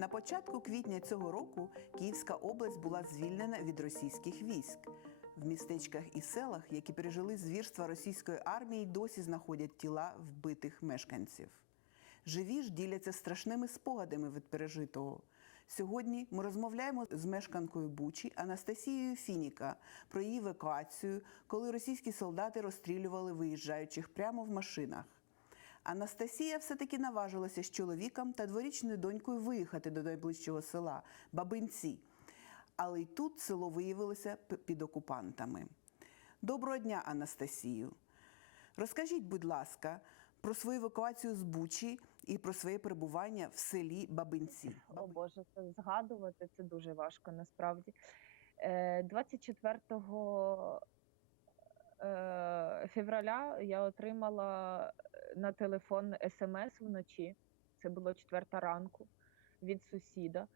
На початку квітня цього року Київська область була звільнена від російських військ. В містечках і селах, які пережили звірства російської армії, досі знаходять тіла вбитих мешканців. Живі ж діляться страшними спогадами від пережитого. Сьогодні ми розмовляємо з мешканкою Бучі Анастасією Фініка про її евакуацію, коли російські солдати розстрілювали виїжджаючих прямо в машинах. Анастасія все-таки наважилася з чоловіком та дворічною донькою виїхати до найближчого села Бабинці. Але й тут село виявилося під окупантами. Доброго дня, Анастасію. Розкажіть, будь ласка, про свою евакуацію з Бучі і про своє перебування в селі Бабинці. О Боже, це згадувати це дуже важко насправді. Е, 24 е, февраля я отримала на телефон смс вночі. Це було четверта ранку від сусіда.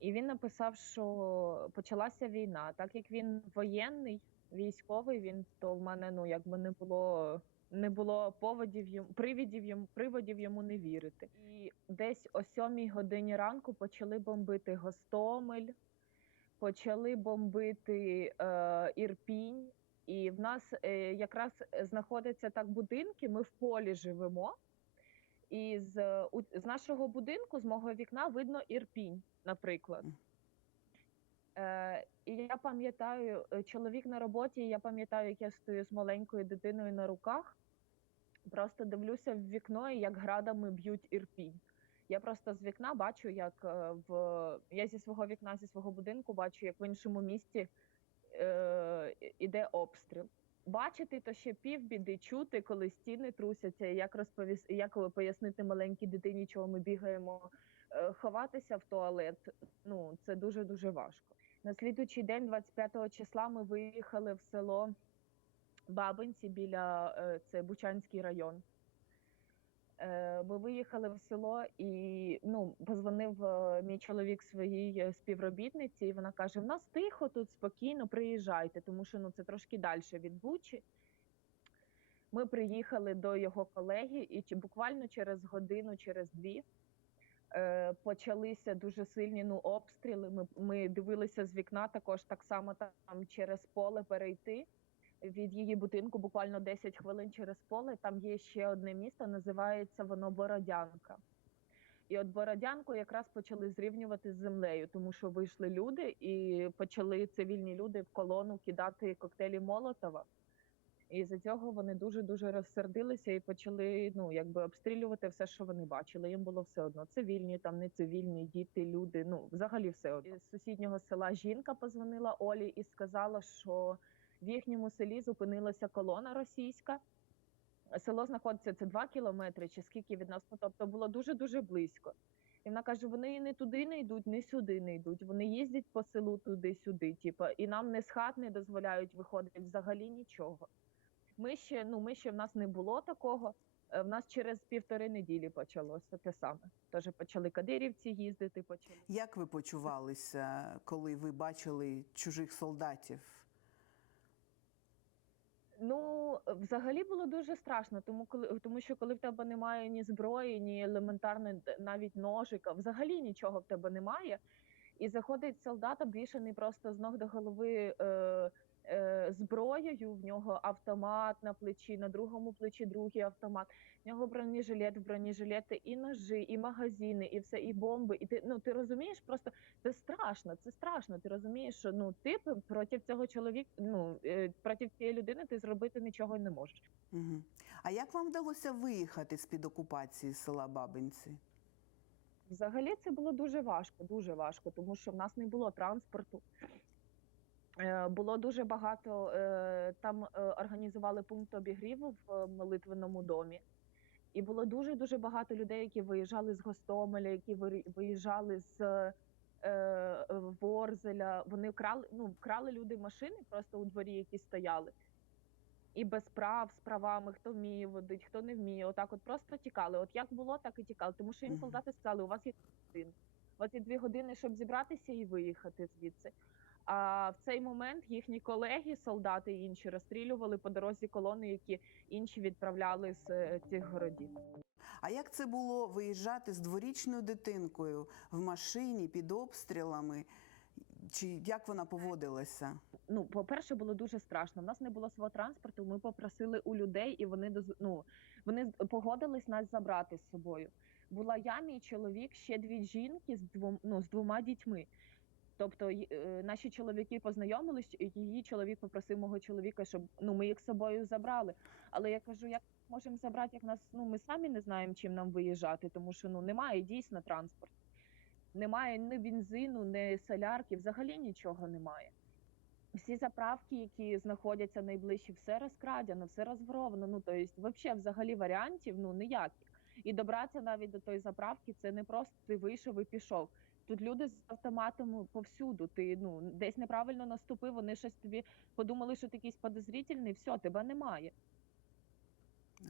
І він написав, що почалася війна. Так як він воєнний, військовий, він то в мене ну якби не було. Не було поводів йому привідів йому приводів йому не вірити. І десь о сьомій годині ранку почали бомбити Гостомель, почали бомбити е, Ірпінь. І в нас е, якраз знаходяться так будинки. Ми в полі живемо. І з, у, з нашого будинку, з мого вікна, видно Ірпінь, наприклад. Е, і я пам'ятаю, е, чоловік на роботі, і я пам'ятаю, як я стою з маленькою дитиною на руках. Просто дивлюся в вікно, і як градами б'ють ірпінь. Я просто з вікна бачу, як е, в я зі свого вікна, зі свого будинку бачу, як в іншому місті е, іде обстріл. Бачити то ще півбіди, чути, коли стіни трусяться, як розповіс, як пояснити маленькій дитині, чого ми бігаємо, е, ховатися в туалет. Ну це дуже дуже важко. На слідуючий день, 25 числа, ми виїхали в село Бабинці біля е, це Бучанський район. Е, Ми виїхали в село і ну, позвонив е, мій чоловік своїй е, співробітниці, і вона каже: в нас тихо, тут спокійно, приїжджайте, тому що ну, це трошки далі від Бучі. Ми приїхали до його колеги, і буквально через годину, через дві почалися дуже сильні ну, обстріли. Ми, ми дивилися з вікна також так само там через поле перейти від її будинку, буквально 10 хвилин через поле. Там є ще одне місто, називається воно Бородянка. І от Бородянку якраз почали зрівнювати з землею, тому що вийшли люди і почали цивільні люди в колону кидати коктейлі Молотова. І за цього вони дуже дуже розсердилися і почали ну якби обстрілювати все, що вони бачили. Їм було все одно цивільні, там не цивільні, діти, люди. Ну взагалі все одно. З сусіднього села жінка позвонила Олі і сказала, що в їхньому селі зупинилася колона російська. Село знаходиться це 2 кілометри, чи скільки від нас. Ну, тобто було дуже дуже близько. І вона каже: вони не туди не йдуть, не сюди не йдуть. Вони їздять по селу туди-сюди. Типу, і нам не з хат не дозволяють виходити взагалі нічого. Ми ще, ну ми ще в нас не було такого. Е, В нас через півтори неділі почалося те саме. Тож почали кадирівці їздити, почали. Як ви почувалися, коли ви бачили чужих солдатів? Ну, взагалі було дуже страшно, тому коли тому, що коли в тебе немає ні зброї, ні елементарно навіть ножика, взагалі нічого в тебе немає. І заходить солдат, обвішаний просто з ног до голови е, зброєю. В нього автомат на плечі, на другому плечі другий автомат. В нього бронежилет, бронежилети і ножі, і магазини, і все, і бомби. І ти ну ти розумієш, просто це страшно, це страшно. Ти розумієш, що ну ти проти цього чоловіка, ну е, проти цієї людини ти зробити нічого не можеш. Угу. А як вам вдалося виїхати з під окупації села Бабинці? Взагалі це було дуже важко, дуже важко, тому що в нас не було транспорту. Е, Було дуже багато е, там е, організували пункт обігріву в молитвеному домі, і було дуже дуже багато людей, які виїжджали з Гостомеля, які виїжджали з Ворзеля. Вони вкрали, ну, вкрали люди машини просто у дворі, які стояли. І без прав, з правами, хто вміє водити, хто не вміє. Отак, от просто тікали. От як було, так і тікали. Тому що їм солдати сказали, у вас є години. У вас є дві години, щоб зібратися і виїхати звідси. А в цей момент їхні колеги, солдати і інші розстрілювали по дорозі колони, які інші відправляли з е, цих городів. А як це було виїжджати з дворічною дитинкою в машині під обстрілами? Чи як вона поводилася? ну, по-перше, було дуже страшно. У нас не було свого транспорту. Ми попросили у людей, і вони ну, вони погодились нас забрати з собою. Була я, мій чоловік, ще дві жінки з двом, ну, з двома дітьми. Тобто е, наші чоловіки познайомились, і її чоловік попросив мого чоловіка, щоб ну ми їх з собою забрали. Але я кажу, як можемо забрати, як нас ну ми самі не знаємо, чим нам виїжджати, тому що ну немає дійсно транспорту. Немає ні бензину, ні солярки, взагалі нічого немає. Всі заправки, які знаходяться найближче, все розкрадено, все розворовано. Ну то есть, вообще, взагалі варіантів ну ніяких. І добратися навіть до тої заправки це не просто ти вийшов і пішов. Тут люди з автоматом повсюду. Ти ну десь неправильно наступив, вони щось тобі подумали, що ти якийсь подозрительний, все, тебе немає.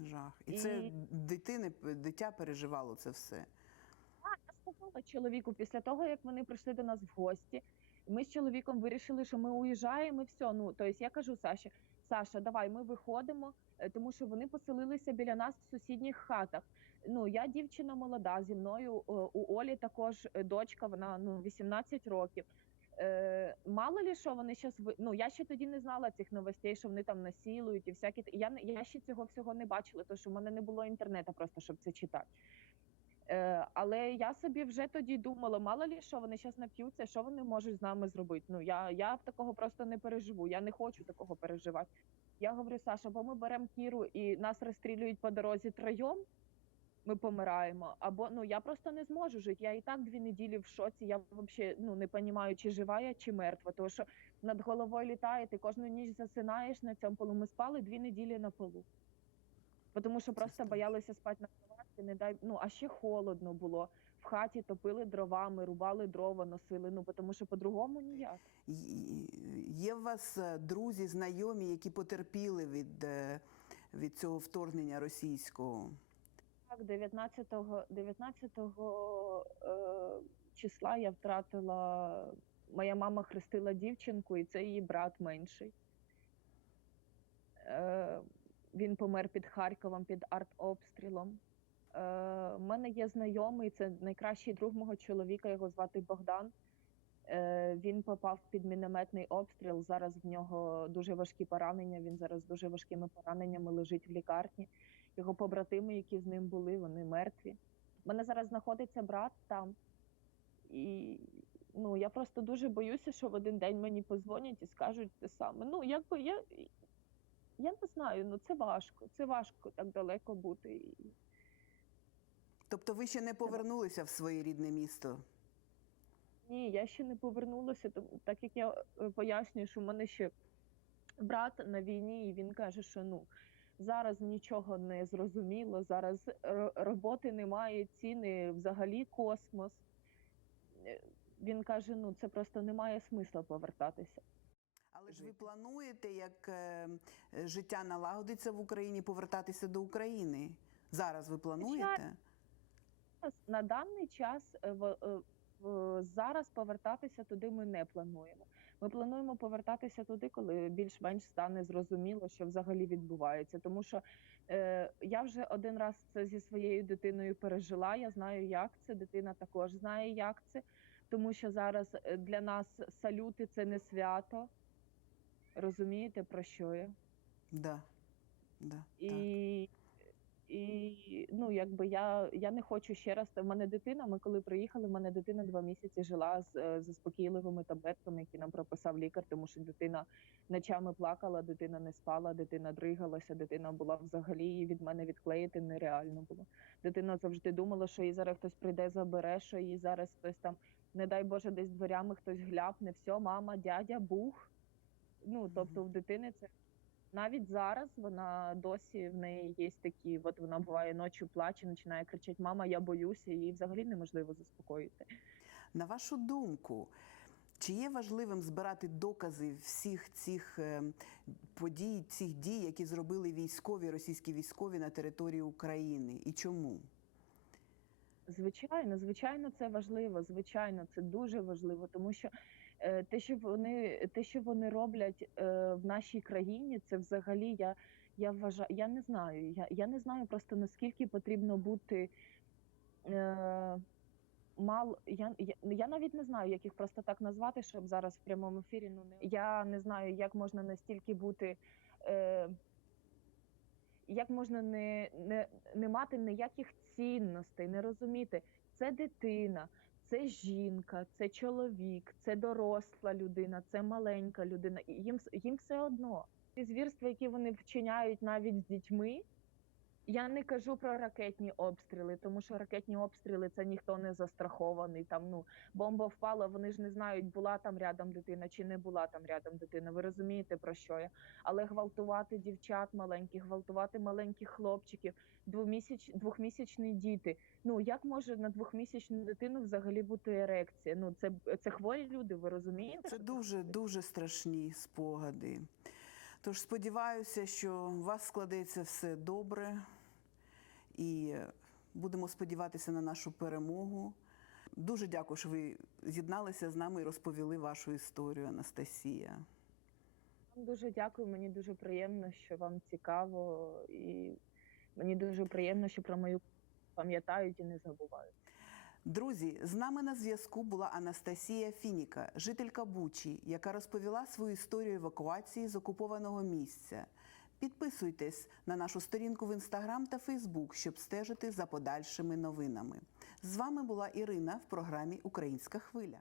Жах. І це дитини, дитя переживало це все. Я сказала чоловіку після того, як вони прийшли до нас в гості. Ми з чоловіком вирішили, що ми уїжджаємо і все. Ну тобто я кажу Саші, Саша, давай ми виходимо, е, тому що вони поселилися біля нас в сусідніх хатах. Ну я дівчина молода, зі мною е, у Олі також е, дочка, вона ну 18 років. Е, мало ли що вони зараз ну я ще тоді не знала цих новостей, що вони там насілують і всякі я не- я ще цього всього не бачила, тому що в мене не було інтернету просто щоб це читати. Е, але я собі вже тоді думала, мало ли що вони зараз нап'ються, що вони можуть з нами зробити. Ну я, я такого просто не переживу. Я не хочу такого переживати. Я говорю, Саша, бо ми беремо кіру і нас розстрілюють по дорозі троєм. Ми помираємо. Або ну я просто не зможу жити. Я і так дві неділі в шоці. Я взагалі ну не розумію, чи жива я, чи мертва. Тому що над головою літає, ти кожну ніч засинаєш на цьому полу. Ми спали дві неділі на полу. Тому що просто боялися спати на кроваті, не дай ну а ще холодно було. В хаті топили дровами, рубали дрова, носили. Ну тому що по-другому ніяк. Є у вас е, друзі, знайомі, які потерпіли від, е, від цього вторгнення російського? Так, 19-го 19-го е, числа я втратила. Моя мама хрестила дівчинку, і це її брат менший. Е, він помер під Харковом під артобстрілом. Е, У мене є знайомий, це найкращий друг мого чоловіка, його звати Богдан. Е, він попав під мінометний обстріл. Зараз в нього дуже важкі поранення. Він зараз з дуже важкими пораненнями лежить в лікарні. Його побратими, які з ним були, вони мертві. У мене зараз знаходиться брат там. І ну, я просто дуже боюся, що в один день мені позвонять і скажуть те саме. Ну, якби я, я не знаю, ну це важко. Це важко так далеко бути. Тобто ви ще не повернулися в своє рідне місто? Ні, я ще не повернулася, тому так як я е, пояснюю, що в мене ще брат на війні, і він каже, що ну зараз нічого не зрозуміло, зараз роботи немає, ціни взагалі космос. Е, Він каже: ну це просто немає смисла повертатися. Але ж ви плануєте, як е, е, життя налагодиться в Україні, повертатися до України? Зараз ви плануєте? На даний час е, е, зараз повертатися туди ми не плануємо. Ми плануємо повертатися туди, коли більш-менш стане зрозуміло, що взагалі відбувається. Тому що е, я вже один раз це зі своєю дитиною пережила. Я знаю, як це. Дитина також знає, як це. Тому що зараз е, для нас салюти це не свято. Розумієте, про що я? Да. Да, так. І, ну, якби я, я не хочу ще раз. В мене дитина. Ми коли приїхали, в мене дитина два місяці жила з е, заспокійливими таблетками, які нам прописав лікар, тому що дитина ночами плакала, дитина не спала, дитина дригалася, дитина була взагалі її від мене відклеїти нереально було. Дитина завжди думала, що її зараз хтось прийде, забере, що її зараз хтось там, не дай Боже, десь дверями хтось гляпне, все, мама, дядя, бух. Ну, тобто в дитини це навіть зараз вона досі в неї є такі, от вона буває ночі плаче, починає кричати: Мама, я боюся, її взагалі неможливо заспокоїти. На вашу думку, чи є важливим збирати докази всіх цих е, подій, цих дій, які зробили військові, російські військові на території України? І чому? Звичайно, звичайно, це важливо. Звичайно, це дуже важливо, тому що Те, що вони, те, що вони роблять е, в нашій країні, це взагалі я, я вважаю, я не знаю. Я, я не знаю просто наскільки потрібно бути. Е, Мал, я, я, я навіть не знаю, як їх просто так назвати, щоб зараз в прямому ефірі. Ну не я не знаю, як можна настільки бути, е, як можна не, не, не мати ніяких цінностей, не розуміти, це дитина, це жінка, це чоловік, це доросла людина, це маленька людина. І їм, їм все одно. Ті звірства, які вони вчиняють навіть з дітьми. Я не кажу про ракетні обстріли, тому що ракетні обстріли це ніхто не застрахований. Там ну бомба впала, вони ж не знають, була там рядом дитина чи не була там рядом дитина. Ви розумієте про що я? Але гвалтувати дівчат маленьких, гвалтувати маленьких хлопчиків, двомісяч, двохмісячні діти. Ну як може на двохмісячну дитину взагалі бути ерекція? Ну це це хворі люди. Ви розумієте? Це дуже дуже страшні спогади. Тож сподіваюся, що у вас складеться все добре, і будемо сподіватися на нашу перемогу. Дуже дякую, що ви з'єдналися з нами і розповіли вашу історію, Анастасія. Вам дуже дякую. Мені дуже приємно, що вам цікаво, і мені дуже приємно, що про мою пам'ятають і не забувають. Друзі, з нами на зв'язку була Анастасія Фініка, жителька Бучі, яка розповіла свою історію евакуації з окупованого місця. Підписуйтесь на нашу сторінку в інстаграм та Фейсбук, щоб стежити за подальшими новинами. З вами була Ірина в програмі Українська хвиля.